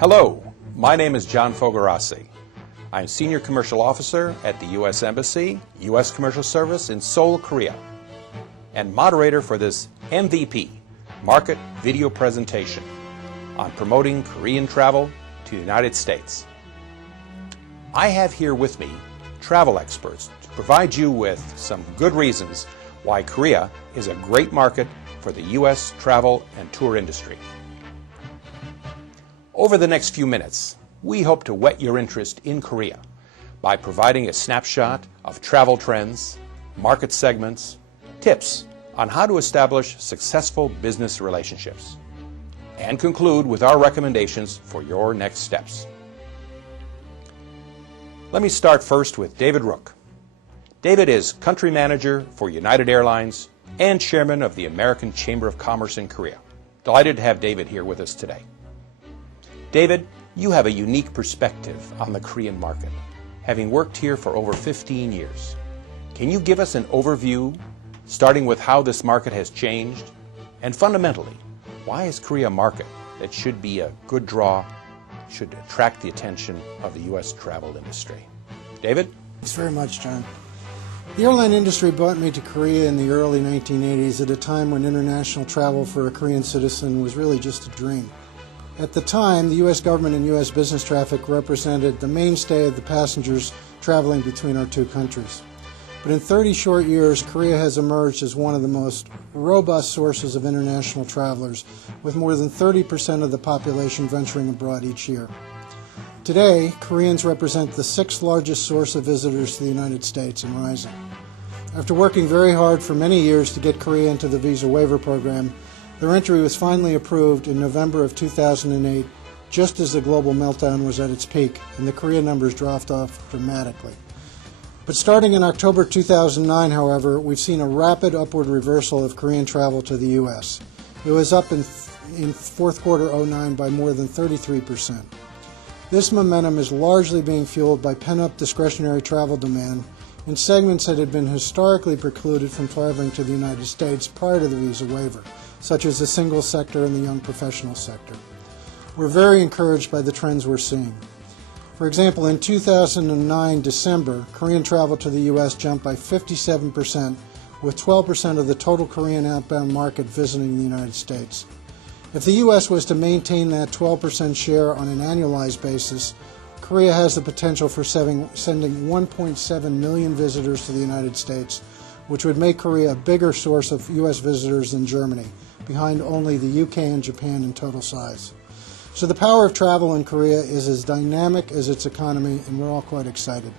Hello, my name is John Fogarasi. I'm Senior Commercial Officer at the U.S. Embassy, U.S. Commercial Service in Seoul, Korea, and moderator for this MVP, Market Video Presentation, on promoting Korean travel to the United States. I have here with me travel experts to provide you with some good reasons why Korea is a great market for the U.S. travel and tour industry. Over the next few minutes, we hope to whet your interest in Korea by providing a snapshot of travel trends, market segments, tips on how to establish successful business relationships, and conclude with our recommendations for your next steps. Let me start first with David Rook. David is Country Manager for United Airlines and Chairman of the American Chamber of Commerce in Korea. Delighted to have David here with us today. David, you have a unique perspective on the Korean market, having worked here for over 15 years. Can you give us an overview, starting with how this market has changed, and fundamentally, why is Korea a market that should be a good draw, should attract the attention of the U.S. travel industry? David? Thanks very much, John. The airline industry brought me to Korea in the early 1980s at a time when international travel for a Korean citizen was really just a dream. At the time, the U.S. government and U.S. business traffic represented the mainstay of the passengers traveling between our two countries. But in 30 short years, Korea has emerged as one of the most robust sources of international travelers, with more than 30% of the population venturing abroad each year. Today, Koreans represent the sixth largest source of visitors to the United States and rising. After working very hard for many years to get Korea into the Visa Waiver program, their entry was finally approved in November of 2008, just as the global meltdown was at its peak, and the Korea numbers dropped off dramatically. But starting in October 2009, however, we've seen a rapid upward reversal of Korean travel to the U.S. It was up in fourth quarter 2009 by more than 33%. This momentum is largely being fueled by pent-up discretionary travel demand in segments that had been historically precluded from traveling to the United States prior to the Visa Waiver, such as the single sector and the young professional sector. We're very encouraged by the trends we're seeing. For example, in 2009 December, Korean travel to the U.S. jumped by 57%, with 12% of the total Korean outbound market visiting the United States. If the U.S. was to maintain that 12% share on an annualized basis, Korea has the potential for sending 1.7 million visitors to the United States, which would make Korea a bigger source of U.S. visitors than Germany, behind only the UK and Japan in total size. So the power of travel in Korea is as dynamic as its economy, and we're all quite excited.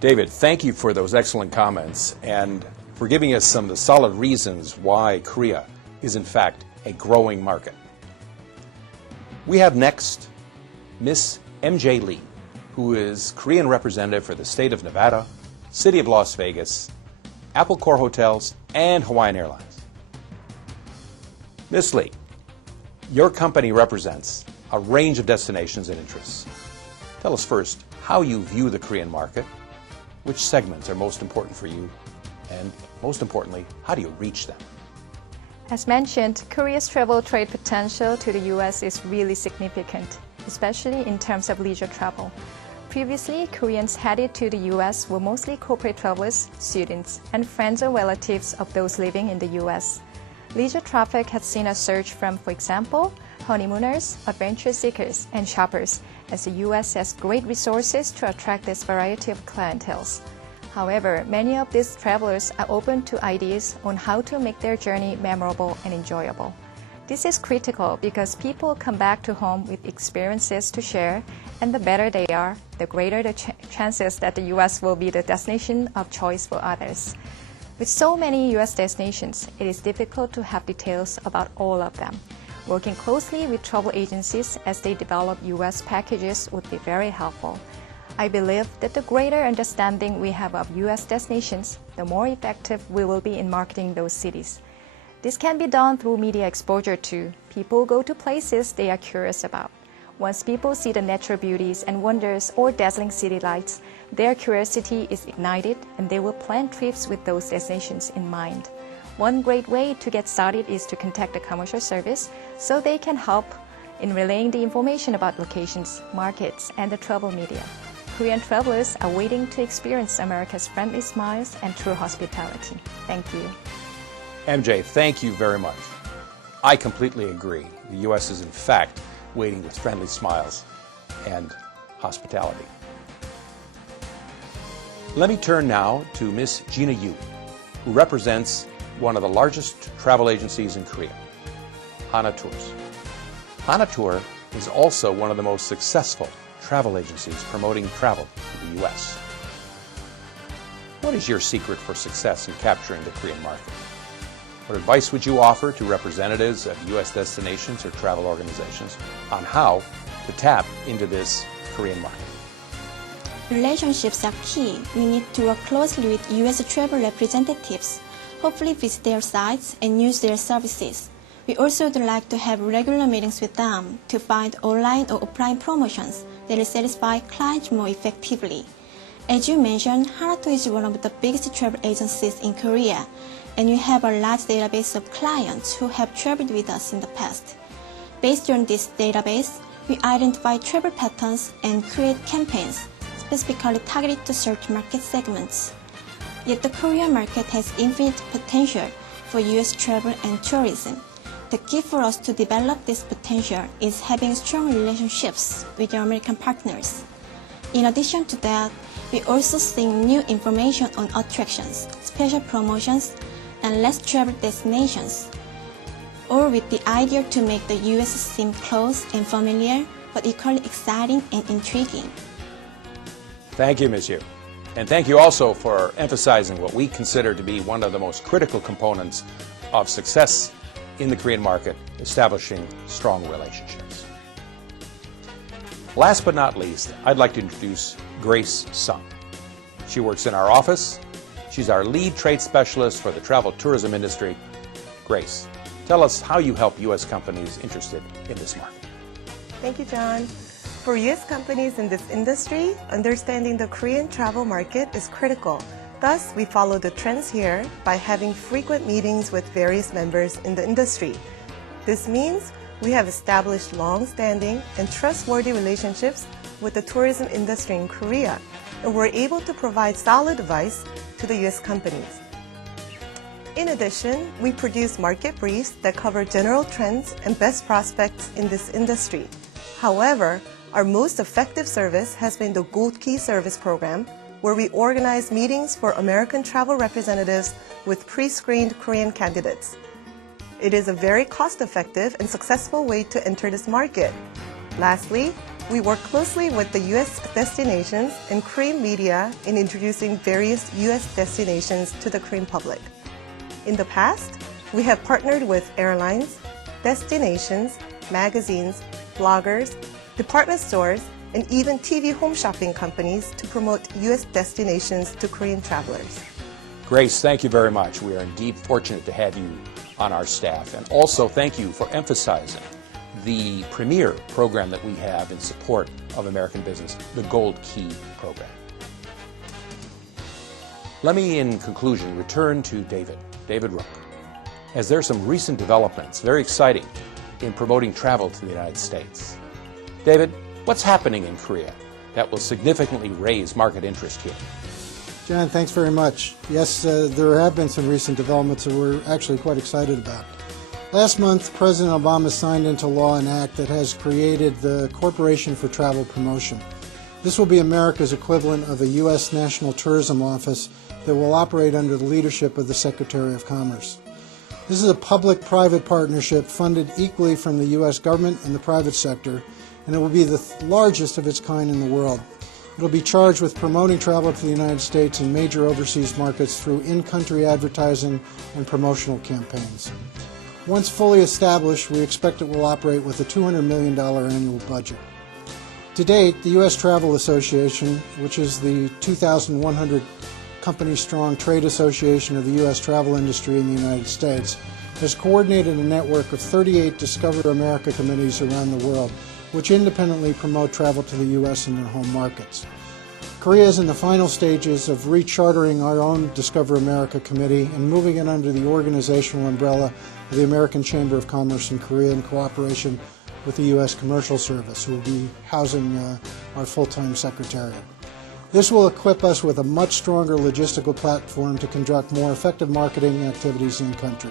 David, thank you for those excellent comments and for giving us some of the solid reasons why Korea is in fact a growing market. We have next Miss M.J. Lee, who is Korean representative for the state of Nevada, City of Las Vegas, Apple Corps Hotels, and Hawaiian Airlines. Ms. Lee, your company represents a range of destinations and interests. Tell us first how you view the Korean market, which segments are most important for you, and most importantly, how do you reach them? As mentioned, Korea's travel trade potential to the U.S. is really significant, especially in terms of leisure travel. Previously, Koreans headed to the U.S. were mostly corporate travelers, students, and friends or relatives of those living in the U.S. Leisure traffic has seen a surge from, for example, honeymooners, adventure seekers, and shoppers, as the U.S. has great resources to attract this variety of clienteles. However, many of these travelers are open to ideas on how to make their journey memorable and enjoyable. This is critical because people come back to home with experiences to share, and the better they are, the greater the chances that the U.S. will be the destination of choice for others. With so many U.S. destinations, it is difficult to have details about all of them. Working closely with travel agencies as they develop U.S. packages would be very helpful. I believe that the greater understanding we have of U.S. destinations, the more effective we will be in marketing those cities. This can be done through media exposure too. People go to places they are curious about. Once people see the natural beauties and wonders or dazzling city lights, their curiosity is ignited and they will plan trips with those destinations in mind. One great way to get started is to contact the commercial service so they can help in relaying the information about locations, markets, and the travel media. Korean travelers are waiting to experience America's friendly smiles and true hospitality. Thank you. MJ, thank you very much. I completely agree. The U.S. is in fact waiting with friendly smiles and hospitality. Let me turn now to Ms. Gina Yu, who represents one of the largest travel agencies in Korea, Hana Tours. Hana Tour is also one of the most successful travel agencies promoting travel to the U.S. What is your secret for success in capturing the Korean market? What advice would you offer to representatives of U.S. destinations or travel organizations on how to tap into this Korean market? Relationships are key. We need to work closely with U.S. travel representatives, hopefully visit their sites and use their services. We also would like to have regular meetings with them to find online or offline promotions that will satisfy clients more effectively. As you mentioned, Hana Tour is one of the biggest travel agencies in Korea, and we have a large database of clients who have traveled with us in the past. Based on this database, we identify travel patterns and create campaigns specifically targeted to certain market segments. Yet the Korean market has infinite potential for U.S. travel and tourism. The key for us to develop this potential is having strong relationships with our American partners. In addition to that, we also seek new information on attractions, special promotions, and less traveled destinations, all with the idea to make the U.S. seem close and familiar, but equally exciting and intriguing. Thank you, Ms. Yu. And thank you also for emphasizing what we consider to be one of the most critical components of success in the Korean market, establishing strong relationships. Last but not least, I'd like to introduce Grace Sung. She works in our office. She's our lead trade specialist for the travel tourism industry. Grace, tell us how you help U.S. companies interested in this market. Thank you, John. For U.S. companies in this industry, understanding the Korean travel market is critical. Thus, we follow the trends here by having frequent meetings with various members in the industry. This means we have established long-standing and trustworthy relationships with the tourism industry in Korea, and we're able to provide solid advice to the U.S. companies. In addition, we produce market briefs that cover general trends and best prospects in this industry. However, our most effective service has been the Gold Key Service Program, where we organize meetings for American travel representatives with pre-screened Korean candidates. It is a very cost-effective and successful way to enter this market. Lastly, we work closely with the U.S. destinations and Korean media in introducing various U.S. destinations to the Korean public. In the past, we have partnered with airlines, destinations, magazines, bloggers, department stores, and even TV home shopping companies to promote U.S. destinations to Korean travelers. Grace, thank you very much. We are indeed fortunate to have you on our staff. And also thank you for emphasizing the premier program that we have in support of American business, the Gold Key program. Let me, in conclusion, return to David Rook, as there are some recent developments, very exciting, in promoting travel to the United States. David, what's happening in Korea that will significantly raise market interest here? John, thanks very much. Yes, there have been some recent developments that we're actually quite excited about. Last month, President Obama signed into law an act that has created the Corporation for Travel Promotion. This will be America's equivalent of a U.S. National Tourism Office that will operate under the leadership of the Secretary of Commerce. This is a public-private partnership funded equally from the U.S. government and the private sector, and it will be the largest of its kind in the world. It will be charged with promoting travel to the United States and major overseas markets through in-country advertising and promotional campaigns. Once fully established, we expect it will operate with a $200 million annual budget. To date, the U.S. Travel Association, which is the 2,100 company-strong trade association of the U.S. travel industry in the United States, has coordinated a network of 38 Discover America committees around the world, which independently promote travel to the U.S. and their home markets. Korea is in the final stages of rechartering our own Discover America committee and moving it under the organizational umbrella of the American Chamber of Commerce in Korea in cooperation with the U.S. Commercial Service, who will be housing our full-time secretariat. This will equip us with a much stronger logistical platform to conduct more effective marketing activities in country.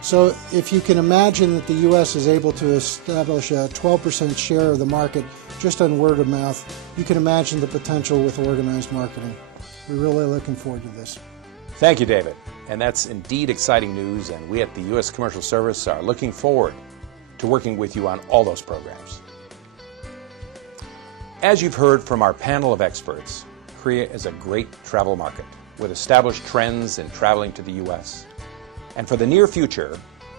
So if you can imagine that the U.S. is able to establish a 12% share of the market just on word of mouth, you can imagine the potential with organized marketing. We're really looking forward to this. Thank you, David. And that's indeed exciting news, and we at the U.S. Commercial Service are looking forward to working with you on all those programs. As you've heard from our panel of experts, Korea is a great travel market with established trends in traveling to the U.S. And for the near future,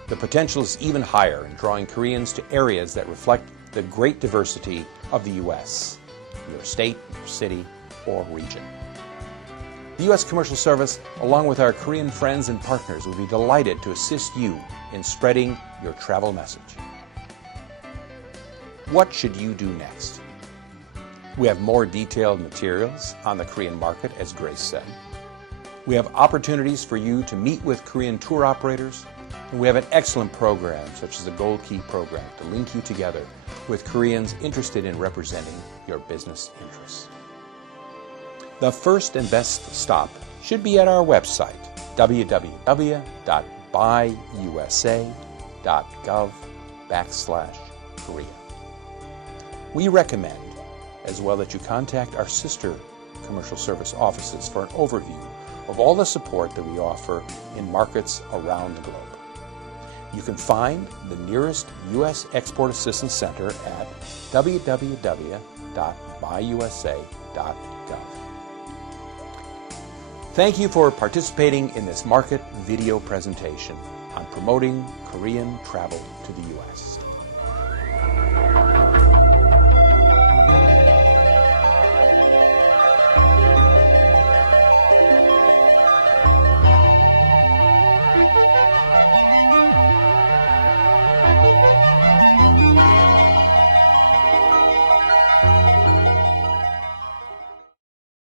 the potential is even higher in drawing Koreans to areas that reflect the great diversity of the U.S., your state, your city, or region. The U.S. Commercial Service, along with our Korean friends and partners, will be delighted to assist you in spreading your travel message. What should you do next? We have more detailed materials on the Korean market, as Grace said. We have opportunities for you to meet with Korean tour operators, and we have an excellent program, such as the Gold Key program, to link you together with Koreans interested in representing your business interests. The first and best stop should be at our website, www.buyusa.gov/Korea. We recommend as well that you contact our sister commercial service offices for an overview of all the support that we offer in markets around the globe. You can find the nearest U.S. Export Assistance Center at www.buyusa.gov. Thank you for participating in this market video presentation on promoting Korean travel to the U.S.